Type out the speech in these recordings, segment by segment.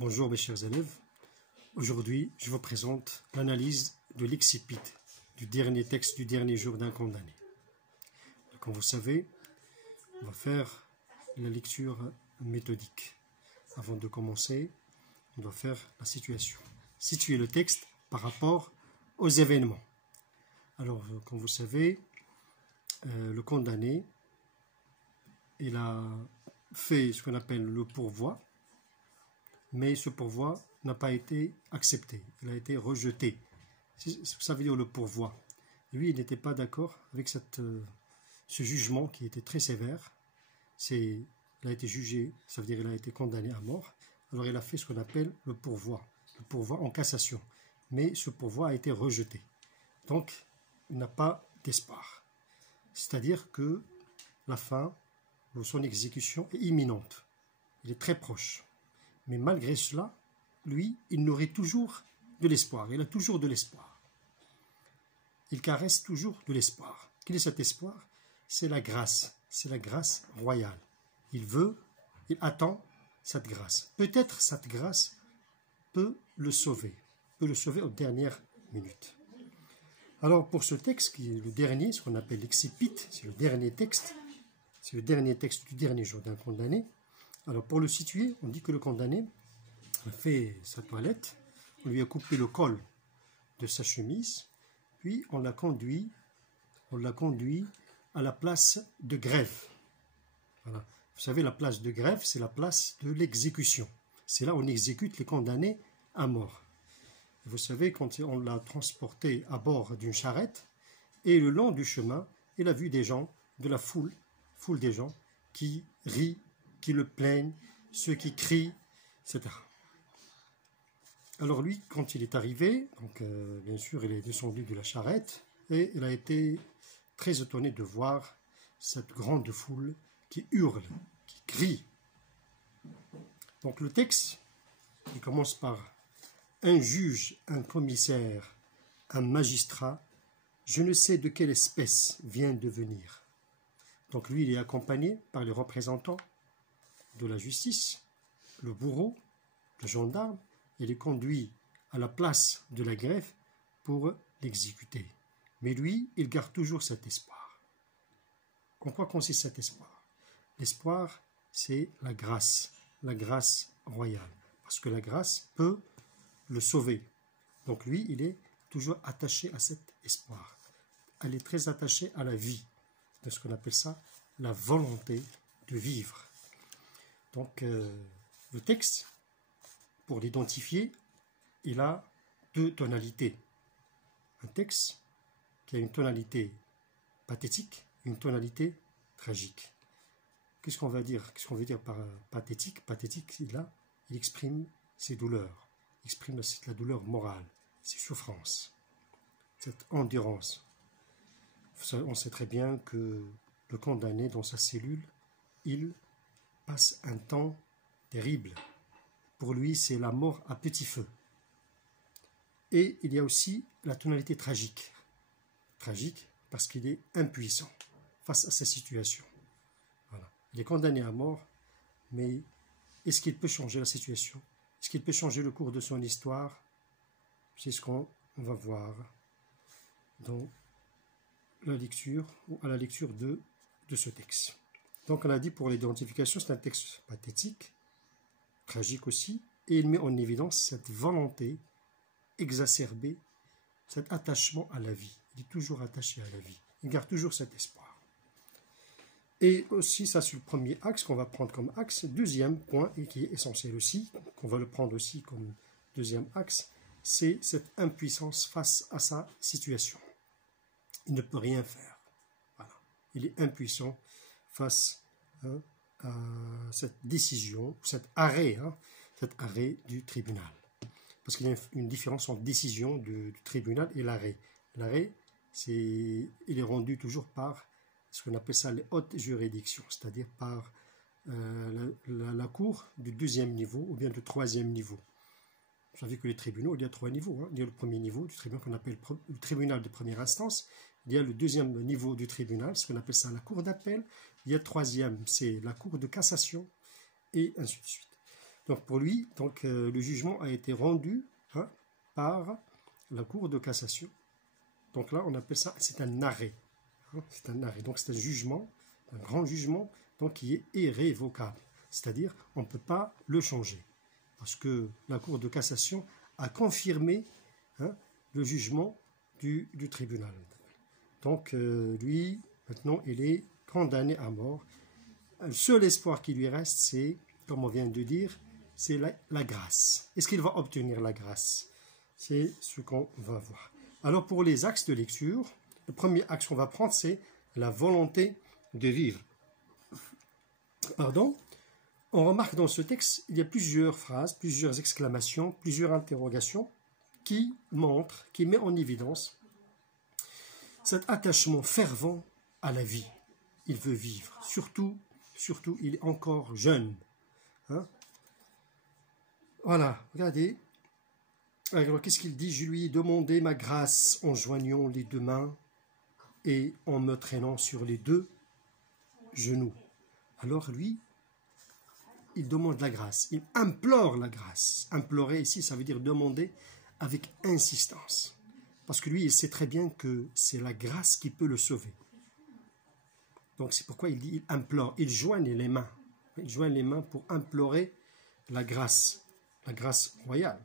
Bonjour mes chers élèves, aujourd'hui je vous présente l'analyse de l'excipit du dernier texte du dernier jour d'un condamné. Comme vous savez, on va faire la lecture méthodique. Avant de commencer, on doit faire la situation. Situer le texte par rapport aux événements. Alors, comme vous savez, le condamné, il a fait ce qu'on appelle le pourvoi, mais ce pourvoi n'a pas été accepté, il a été rejeté. Ça veut dire le pourvoi. Lui, il n'était pas d'accord avec ce jugement qui était très sévère. Il a été jugé, ça veut dire qu'il a été condamné à mort. Alors il a fait ce qu'on appelle le pourvoi en cassation. Mais ce pourvoi a été rejeté. Donc, il n'a pas d'espoir. C'est-à-dire que la fin de son exécution est imminente. Il est très proche. Mais malgré cela, lui, il nourrit toujours de l'espoir. Il a toujours de l'espoir. Il caresse toujours de l'espoir. Quel est cet espoir? C'est la grâce. C'est la grâce royale. Il attend cette grâce. Peut-être cette grâce peut le sauver aux dernières minutes. Alors pour ce texte, qui est le dernier, ce qu'on appelle l'excipit, c'est le dernier texte du dernier jour d'un condamné. Alors pour le situer, on dit que le condamné a fait sa toilette, on lui a coupé le col de sa chemise, puis on l'a conduit à la place de grève. Voilà. Vous savez, la place de grève, c'est la place de l'exécution. C'est là où on exécute les condamnés à mort. Vous savez, quand on l'a transporté à bord d'une charrette, et le long du chemin, il a vu des gens, de la foule des gens, qui rient, qui le plaignent, ceux qui crient, etc. Alors lui, quand il est arrivé, donc bien sûr, il est descendu de la charrette, et il a été très étonné de voir cette grande foule qui hurle, qui crie. Donc le texte, il commence par un juge, un commissaire, un magistrat, je ne sais de quelle espèce vient de venir. Donc lui, il est accompagné par les représentants de la justice, le bourreau, le gendarme, il est conduit à la place de la greffe pour l'exécuter. Mais lui, il garde toujours cet espoir. En quoi consiste cet espoir? L'espoir, c'est la grâce royale. Parce que la grâce peut le sauver. Donc lui, il est toujours attaché à cet espoir. Elle est très attachée à la vie, de ce qu'on appelle ça la volonté de vivre. Donc le texte, pour l'identifier, il a deux tonalités. Un texte qui a une tonalité pathétique et une tonalité tragique. Qu'est-ce qu'on veut dire par pathétique? Pathétique, il exprime ses douleurs, il exprime la douleur morale, ses souffrances, cette endurance. On sait très bien que le condamné dans sa cellule, il passe un temps terrible. Pour lui, c'est la mort à petit feu. Et il y a aussi la tonalité tragique. Tragique parce qu'il est impuissant face à sa situation. Voilà. Il est condamné à mort, mais est-ce qu'il peut changer la situation? Est-ce qu'il peut changer le cours de son histoire? C'est ce qu'on va voir dans la lecture ou à la lecture de ce texte. Donc on a dit pour l'identification, c'est un texte pathétique, tragique aussi, et il met en évidence cette volonté exacerbée, cet attachement à la vie. Il est toujours attaché à la vie. Il garde toujours cet espoir. Et aussi, ça c'est le premier axe qu'on va prendre comme axe. Deuxième point, et qui est essentiel aussi, qu'on va le prendre aussi comme deuxième axe, c'est cette impuissance face à sa situation. Il ne peut rien faire. Voilà. Il est impuissant face à cette décision, cet arrêt du tribunal. Parce qu'il y a une différence entre décision du tribunal et l'arrêt. L'arrêt, il est rendu toujours par ce qu'on appelle ça les hautes juridictions, c'est-à-dire par la cour du deuxième niveau ou bien du troisième niveau. Vous savez que les tribunaux, il y a trois niveaux. Il y a le premier niveau du tribunal qu'on appelle le tribunal de première instance. Il y a le deuxième niveau du tribunal, ce qu'on appelle ça la cour d'appel. Il y a le troisième, c'est la cour de cassation, et ainsi de suite. Donc pour lui, le jugement a été rendu par la Cour de cassation. Donc là, on appelle ça, c'est un arrêt. C'est un arrêt. Donc c'est un jugement, un grand jugement, donc qui est irrévocable. C'est-à-dire, on ne peut pas le changer. Parce que la Cour de cassation a confirmé le jugement du tribunal. Donc lui, maintenant, il est condamné à mort. Le seul espoir qui lui reste, c'est, comme on vient de dire, c'est la grâce. Est-ce qu'il va obtenir la grâce? C'est ce qu'on va voir. Alors pour les axes de lecture, le premier axe qu'on va prendre, c'est la volonté de vivre. Pardon. On remarque dans ce texte, il y a plusieurs phrases, plusieurs exclamations, plusieurs interrogations qui montrent, qui met en évidence cet attachement fervent à la vie. Il veut vivre. Surtout, il est encore jeune. Voilà, regardez. Alors, qu'est-ce qu'il dit? Je lui ai demandé ma grâce en joignant les deux mains et en me traînant sur les deux genoux. Alors, lui, il demande la grâce. Il implore la grâce. Implorer ici, ça veut dire demander avec insistance. Parce que lui, il sait très bien que c'est la grâce qui peut le sauver. Donc, c'est pourquoi il dit, il implore. Il joigne les mains. Il joigne les mains pour implorer la grâce royale.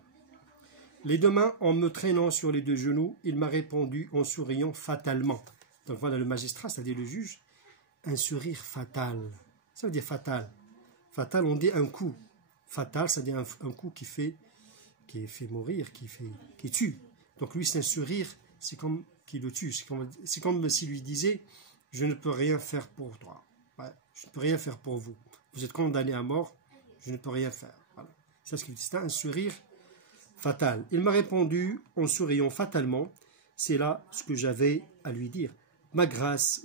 Les deux mains, en me traînant sur les deux genoux, il m'a répondu en souriant fatalement. Donc voilà le magistrat, c'est-à-dire le juge, un sourire fatal. Ça veut dire fatal. Fatal, on dit un coup. Fatal, c'est-à-dire un coup qui fait mourir, qui tue. Donc lui, c'est un sourire, c'est comme qui le tue. C'est comme s'il lui disait, je ne peux rien faire pour toi. Ouais, je ne peux rien faire pour vous. Vous êtes condamné à mort, je ne peux rien faire. Voilà. C'est ce qu'il dit, c'est un sourire fatal. Il m'a répondu en souriant fatalement, c'est là ce que j'avais à lui dire. Ma grâce,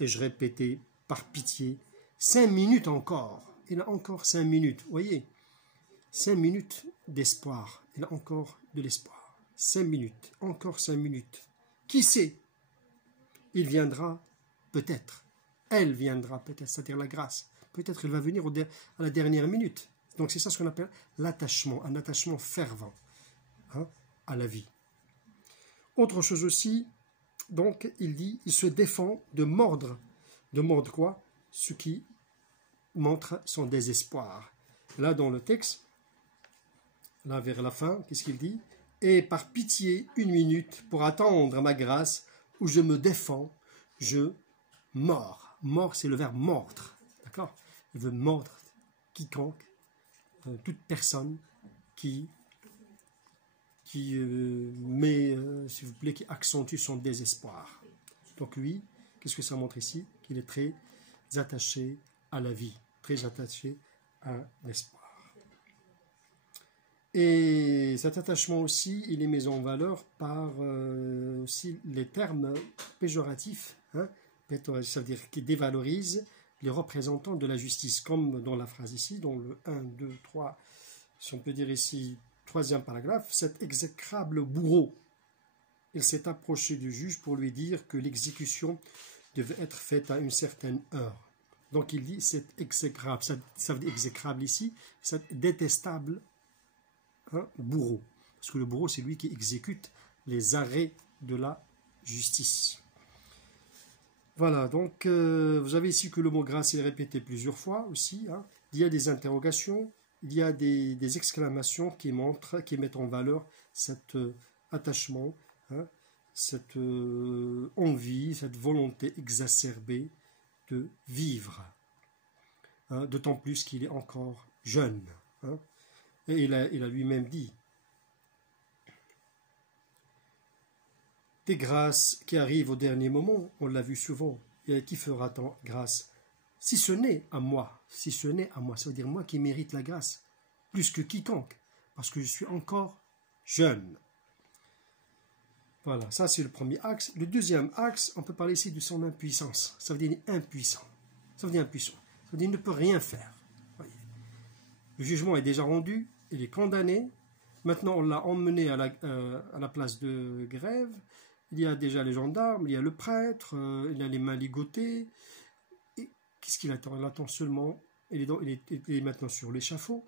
ai-je répété, par pitié. 5 minutes encore. Il a encore 5 minutes. Vous voyez, 5 minutes d'espoir. Il a encore de l'espoir. 5 minutes. Encore 5 minutes. Qui sait? Il viendra peut-être. Elle viendra peut-être, c'est-à-dire la grâce. Peut-être il va venir à la dernière minute. Donc c'est ça ce qu'on appelle l'attachement, un attachement fervent à la vie. Autre chose aussi, donc il dit, il se défend de mordre quoi? Ce qui montre son désespoir. Là dans le texte, là vers la fin, qu'est-ce qu'il dit? Et par pitié, 1 minute pour attendre ma grâce, où je me défends, je mords. Mort, c'est le verbe mordre. D'accord? Il veut mordre quiconque, toute personne qui met, s'il vous plaît, qui accentue son désespoir. Donc lui, qu'est-ce que ça montre ici? Qu'il est très attaché à la vie, très attaché à l'espoir. Et cet attachement aussi, il est mis en valeur par aussi les termes péjoratifs, ça veut dire qui dévalorisent les représentants de la justice, comme dans la phrase ici, dans le 1, 2, 3, si on peut dire ici, 3e paragraphe, cet exécrable bourreau, il s'est approché du juge pour lui dire que l'exécution devait être faite à une certaine heure. Donc il dit, c'est exécrable, ça veut dire exécrable ici, c'est détestable bourreau. Parce que le bourreau, c'est lui qui exécute les arrêts de la justice. Voilà, donc vous avez ici que le mot grâce est répété plusieurs fois aussi. Il y a des interrogations, il y a des exclamations qui mettent en valeur cet attachement, cette envie, cette volonté exacerbée de vivre. D'autant plus qu'il est encore jeune. Et il a lui-même dit, des grâces qui arrivent au dernier moment, on l'a vu souvent, et à qui fera-t-on grâce? Si ce n'est à moi, ça veut dire moi qui mérite la grâce, plus que quiconque, parce que je suis encore jeune. Voilà, ça c'est le premier axe. Le deuxième axe, on peut parler ici de son impuissance. Ça veut dire impuissant. Ça veut dire impuissant. Ça veut dire il ne peut rien faire. Voyez. Le jugement est déjà rendu, il est condamné. Maintenant, on l'a emmené à la place de grève. Il y a déjà les gendarmes, il y a le prêtre, il a les mains ligotées. Et qu'est-ce qu'il attend? Il attend seulement, il est maintenant sur l'échafaud.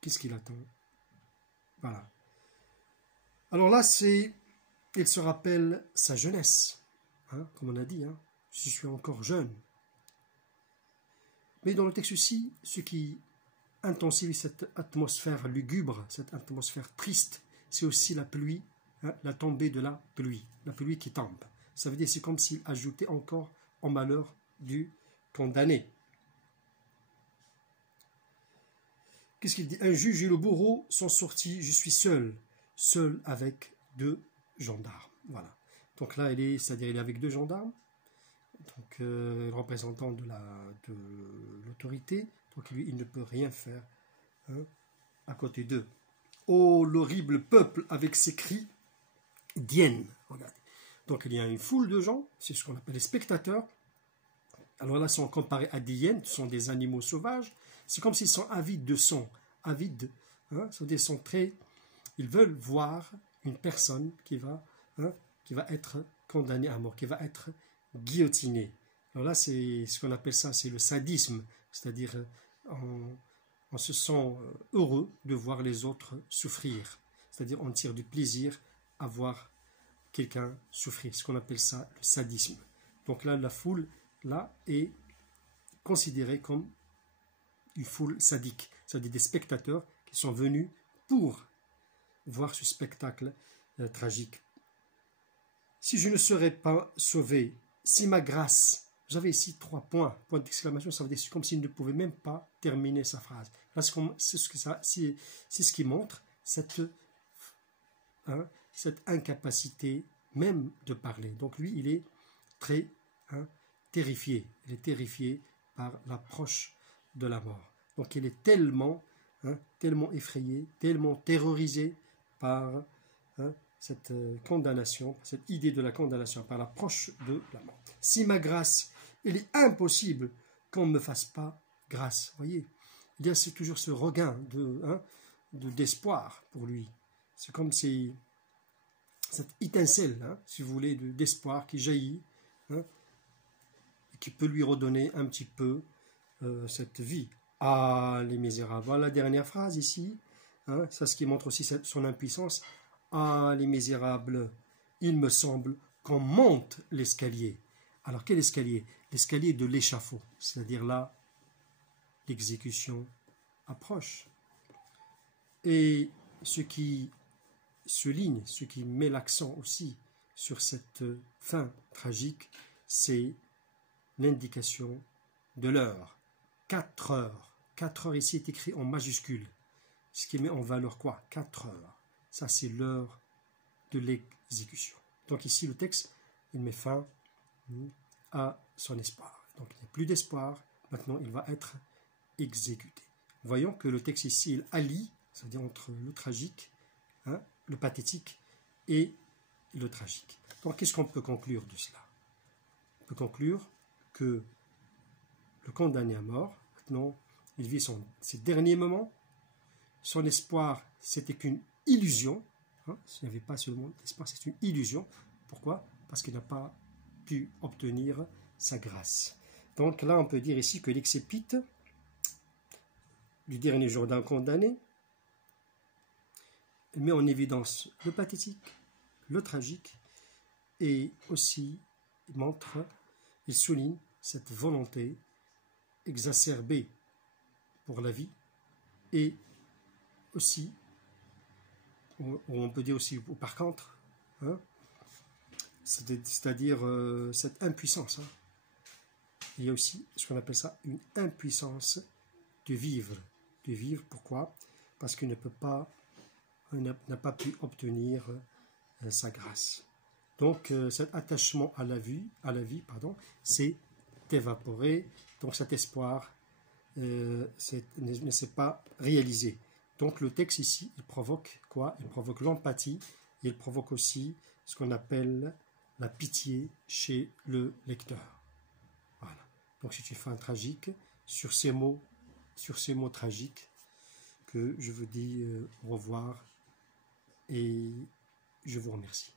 qu'est-ce qu'il attend? Voilà. Alors là, il se rappelle sa jeunesse, hein, comme on a dit, hein, je suis encore jeune. Mais dans le texte aussi, ce qui intensifie cette atmosphère lugubre, cette atmosphère triste, c'est aussi la pluie, hein, la tombée de la pluie qui tombe. Ça veut dire c'est comme s'il ajoutait encore au malheur du condamné. Qu'est-ce qu'il dit? Un juge et le bourreau sont sortis, je suis seul avec 2 gendarmes. Voilà. Donc là, c'est-à-dire il est avec 2 gendarmes, donc représentant de l'autorité. Donc lui, il ne peut rien faire, hein, à côté d'eux. Oh, l'horrible peuple avec ses cris d'hyène. Regardez. Donc il y a une foule de gens, c'est ce qu'on appelle les spectateurs. Alors là, si on compare à des hyènes, ce sont des animaux sauvages. C'est comme s'ils sont avides de sang, avides, hein, ils veulent voir une personne qui va être condamnée à mort, qui va être guillotinée. Alors là, c'est ce qu'on appelle ça, c'est le sadisme, c'est-à-dire on se sent heureux de voir les autres souffrir, c'est-à-dire on tire du plaisir à voir quelqu'un souffrir, ce qu'on appelle ça le sadisme. Donc là, la foule là est considérée comme une foule sadique, c'est-à-dire des spectateurs qui sont venus pour voir ce spectacle tragique. Si je ne serais pas sauvé, si ma grâce, j'avais ici 3 points d'exclamation, ça veut dire comme s'il ne pouvait même pas terminer sa phrase. C'est ce qui montre cette incapacité même de parler. Donc lui, il est très terrifié. Il est terrifié par l'approche de la mort. Donc il est tellement effrayé, tellement terrorisé par cette condamnation, cette idée de la condamnation, par l'approche de la mort. Si ma grâce, il est impossible qu'on ne me fasse pas grâce. Vous voyez, il y a toujours ce regain d'espoir pour lui. C'est comme si cette étincelle, si vous voulez, d'espoir qui jaillit, et qui peut lui redonner un petit peu cette vie. Ah, les misérables. Voilà la dernière phrase ici. Ça, ce qui montre aussi son impuissance. Ah, les misérables, il me semble qu'on monte l'escalier. Alors, quel escalier? L'escalier de l'échafaud. C'est-à-dire là, l'exécution approche. Et ce qui souligne, ce qui met l'accent aussi sur cette fin tragique, c'est l'indication de l'heure. 4 heures. 4 heures ici est écrit en majuscule. Ce qui met en valeur quoi? 4 heures. Ça, c'est l'heure de l'exécution. Donc ici, le texte, il met fin à son espoir. Donc il n'y a plus d'espoir. Maintenant, il va être exécuté. Voyons que le texte ici, il allie, c'est-à-dire entre le tragique, le pathétique et le tragique. Donc, qu'est-ce qu'on peut conclure de cela? On peut conclure que le condamné à mort, maintenant, il vit ses derniers moments. Son espoir, c'était qu'une illusion. Il n'y avait pas seulement d'espoir, c'est une illusion. Pourquoi? Parce qu'il n'a pas pu obtenir sa grâce. Donc là, on peut dire ici que l'excépit du dernier jour d'un condamné met en évidence le pathétique, le tragique, et aussi il souligne cette volonté exacerbée pour la vie, et aussi, on peut dire aussi par contre, c'est-à-dire cette impuissance. Il y a aussi ce qu'on appelle ça une impuissance de vivre. De vivre, pourquoi? Parce qu'il n'a pas pu obtenir sa grâce. Donc cet attachement à la vie, s'est évaporé. Donc cet espoir ne s'est pas réalisé. Donc le texte ici, il provoque quoi? Il provoque l'empathie, et il provoque aussi ce qu'on appelle la pitié chez le lecteur. Voilà. Donc c'est une fin tragique. Sur ces mots tragiques que je vous dis au revoir et je vous remercie.